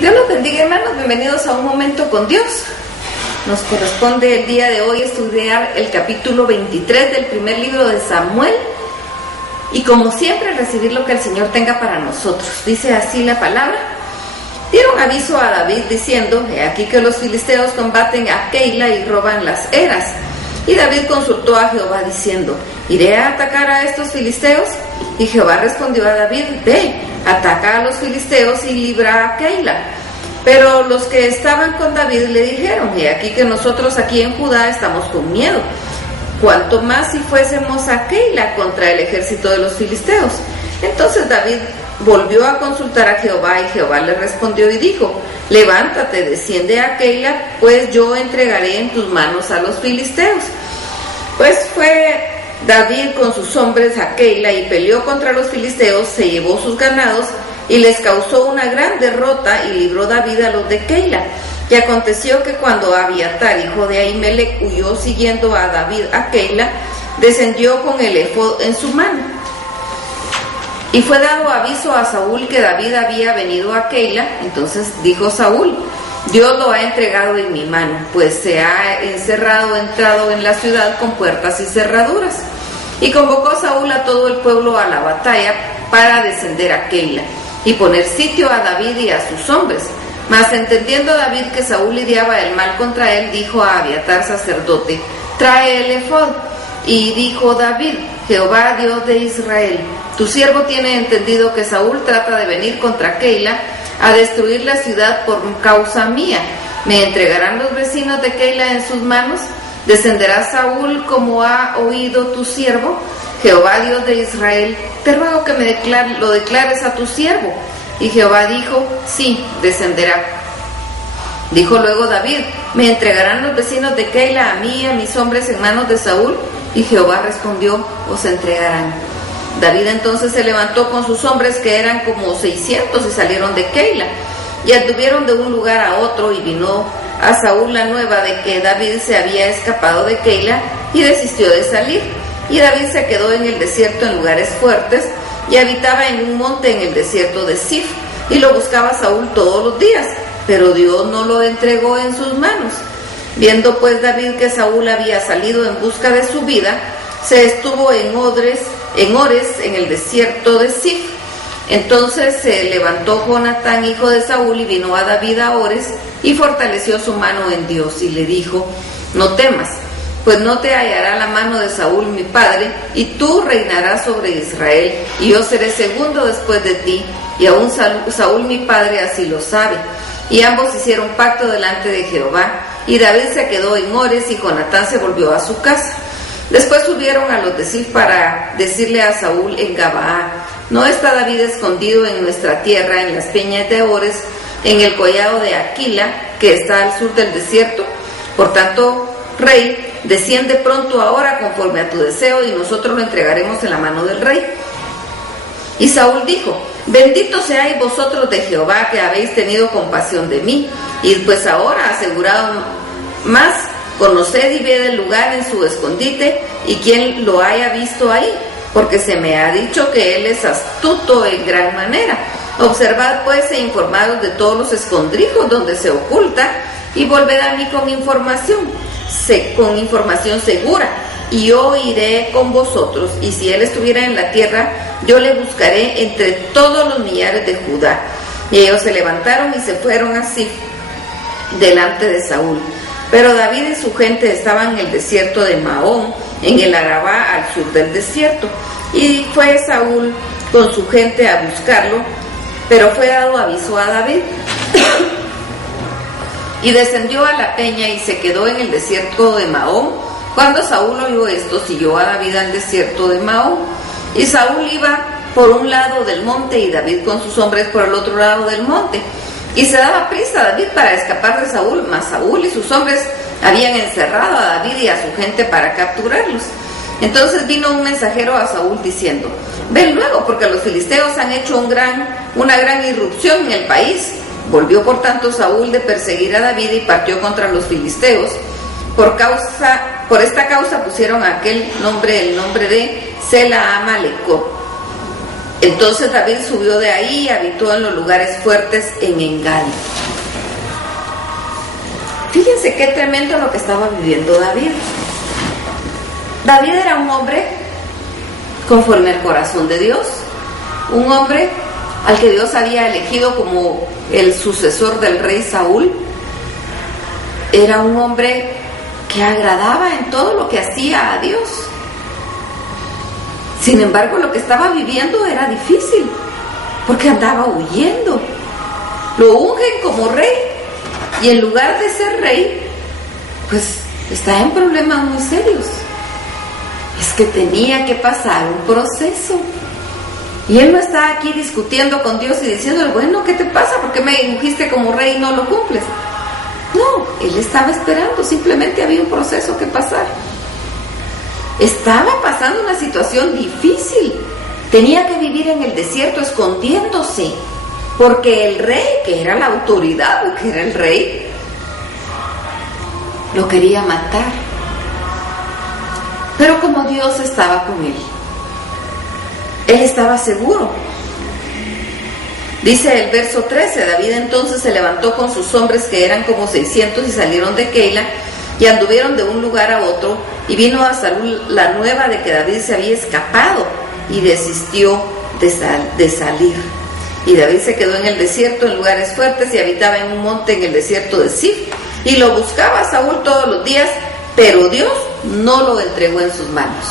Dios los bendiga, hermanos, bienvenidos a Un Momento con Dios. Nos corresponde el día de hoy estudiar el capítulo 23 del primer libro de Samuel y, como siempre, recibir lo que el Señor tenga para nosotros. Dice así la palabra: dieron aviso a David diciendo: he aquí que los filisteos combaten a Keila y roban las eras. Y David consultó a Jehová diciendo: ¿iré a atacar a estos filisteos? Y Jehová respondió a David: ve, ataca a los filisteos y libra a Keila. Pero los que estaban con David le dijeron: he aquí que nosotros aquí en Judá estamos con miedo, cuanto más si fuésemos a Keila contra el ejército de los filisteos. Entonces David volvió a consultar a Jehová, y Jehová le respondió y dijo: levántate, desciende a Keila, pues yo entregaré en tus manos a los filisteos. Pues fue David con sus hombres a Keila y peleó contra los filisteos, se llevó sus ganados y les causó una gran derrota, y libró David a los de Keila. Y aconteció que cuando Abiatar, hijo de Ahimelech, huyó siguiendo a David a Keila, descendió con el efod en su mano. Y fue dado aviso a Saúl que David había venido a Keila. Entonces dijo Saúl: Dios lo ha entregado en mi mano, pues se ha entrado en la ciudad con puertas y cerraduras. Y convocó Saúl a todo el pueblo a la batalla para descender a Keila y poner sitio a David y a sus hombres. Mas entendiendo David que Saúl lidiaba el mal contra él, dijo a Abiatar sacerdote: trae el efod. Y dijo David: Jehová, Dios de Israel, tu siervo tiene entendido que Saúl trata de venir contra Keila a destruir la ciudad por causa mía. ¿Me entregarán los vecinos de Keila en sus manos? ¿Descenderá Saúl como ha oído tu siervo? Jehová, Dios de Israel, te ruego que lo declares a tu siervo. Y Jehová dijo: sí, descenderá. Dijo luego David: ¿me entregarán los vecinos de Keila a mí y a mis hombres en manos de Saúl? Y Jehová respondió: os entregarán. David entonces se levantó con sus hombres, que eran como 600, y salieron de Keila, y anduvieron de un lugar a otro, y vino a Saúl la nueva de que David se había escapado de Keila, y desistió de salir. Y David se quedó en el desierto en lugares fuertes, y habitaba en un monte en el desierto de Zif, y lo buscaba Saúl todos los días, pero Dios no lo entregó en sus manos. Viendo pues David que Saúl había salido en busca de su vida, se estuvo en Ores, en el desierto de Zif. Entonces se levantó Jonatán, hijo de Saúl, y vino a David a Ores, y fortaleció su mano en Dios, y le dijo: no temas, pues no te hallará la mano de Saúl mi padre, y tú reinarás sobre Israel, y yo seré segundo después de ti, y aún Saúl mi padre así lo sabe. Y ambos hicieron pacto delante de Jehová, y David se quedó en Ores, y Jonatán se volvió a su casa. Después subieron a los de Zif para decirle a Saúl en Gabaa: ¿no está David escondido en nuestra tierra, en las peñas de Ores, en el collado de Aquila, que está al sur del desierto? Por tanto, rey, desciende pronto ahora conforme a tu deseo, y nosotros lo entregaremos en la mano del rey. Y Saúl dijo: bendito seáis vosotros de Jehová, que habéis tenido compasión de mí, y pues ahora asegurado más, conoced y ved el lugar en su escondite, y quien lo haya visto ahí, porque se me ha dicho que él es astuto en gran manera. Observad pues e informados de todos los escondrijos donde se oculta, y volved a mí con información segura, y yo iré con vosotros, y si él estuviera en la tierra, yo le buscaré entre todos los millares de Judá. Y ellos se levantaron y se fueron así delante de Saúl. Pero David y su gente estaban en el desierto de Maón, en el Arabá, al sur del desierto. Y fue Saúl con su gente a buscarlo, pero fue dado aviso a David. Y descendió a la peña y se quedó en el desierto de Maón. Cuando Saúl oyó esto, siguió a David al desierto de Maón. Y Saúl iba por un lado del monte, y David con sus hombres por el otro lado del monte. Y se daba prisa David para escapar de Saúl, mas Saúl y sus hombres habían encerrado a David y a su gente para capturarlos. Entonces vino un mensajero a Saúl diciendo: ven luego, porque los filisteos han hecho una gran irrupción en el país. Volvió por tanto Saúl de perseguir a David y partió contra los filisteos. Por esta causa pusieron a aquel nombre el nombre de Sela Amalekot. Entonces David subió de ahí y habitó en los lugares fuertes en Engal. Fíjense qué tremendo lo que estaba viviendo David. David era un hombre conforme al corazón de Dios, un hombre al que Dios había elegido como el sucesor del rey Saúl. Era un hombre que agradaba en todo lo que hacía a Dios. Sin embargo, lo que estaba viviendo era difícil, porque andaba huyendo. Lo ungen como rey, y en lugar de ser rey, pues está en problemas muy serios. Es que tenía que pasar un proceso. Y él no está aquí discutiendo con Dios y diciendo, bueno, ¿qué te pasa? ¿Por qué me ungiste como rey y no lo cumples? No, él estaba esperando, simplemente había un proceso que pasar. Estaba pasando una situación difícil. Tenía que vivir en el desierto escondiéndose, porque el rey, que era la autoridad, que era el rey, lo quería matar. Pero como Dios estaba con él estaba seguro. Dice el verso 13, David entonces se levantó con sus hombres, que eran como 600, y salieron de Keila, y anduvieron de un lugar a otro, y vino a Saúl la nueva de que David se había escapado, y desistió de salir. Y David se quedó en el desierto, en lugares fuertes, y habitaba en un monte en el desierto de Sif, y lo buscaba a Saúl todos los días, pero Dios no lo entregó en sus manos.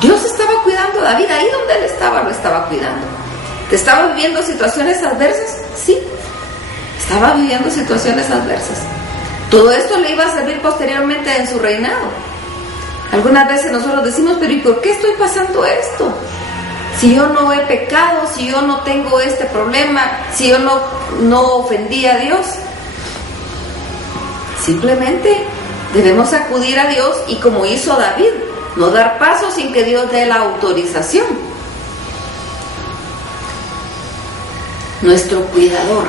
Dios estaba cuidando a David, ahí donde él estaba, lo estaba cuidando. ¿Estaba viviendo situaciones adversas? Sí, estaba viviendo situaciones adversas. Todo esto le iba a servir posteriormente en su reinado. Algunas veces nosotros decimos, pero ¿y por qué estoy pasando esto? Si yo no he pecado, si yo no tengo este problema, si yo no ofendí a Dios. Simplemente debemos acudir a Dios y, como hizo David, no dar paso sin que Dios dé la autorización. Nuestro cuidador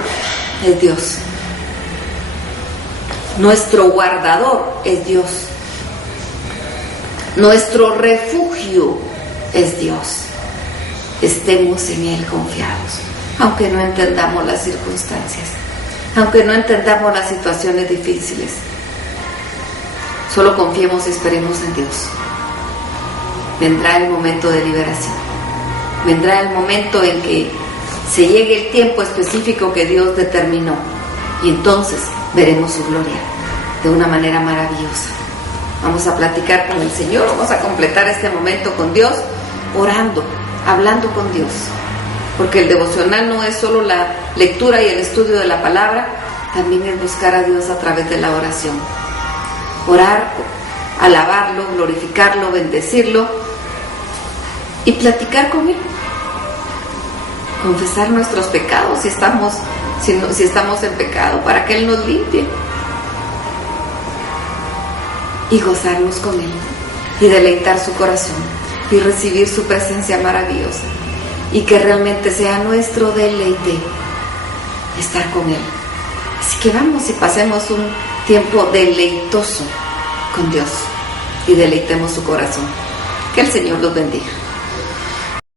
es Dios. Nuestro guardador es Dios. Nuestro refugio es Dios. Estemos en Él confiados, aunque no entendamos las circunstancias, aunque no entendamos las situaciones difíciles. Solo confiemos y esperemos en Dios. Vendrá el momento de liberación. Vendrá el momento en que se llegue el tiempo específico que Dios determinó, y entonces veremos su gloria de una manera maravillosa. Vamos a platicar con el Señor, vamos a completar este momento con Dios, orando, hablando con Dios, porque el devocional no es solo la lectura y el estudio de la palabra, también es buscar a Dios a través de la oración. Orar, alabarlo, glorificarlo, bendecirlo y platicar con Él. Confesar nuestros pecados si estamos en pecado, para que Él nos limpie, y gozarnos con Él y deleitar su corazón y recibir su presencia maravillosa, y que realmente sea nuestro deleite estar con Él. Así que vamos y pasemos un tiempo deleitoso con Dios y deleitemos su corazón. Que el Señor los bendiga.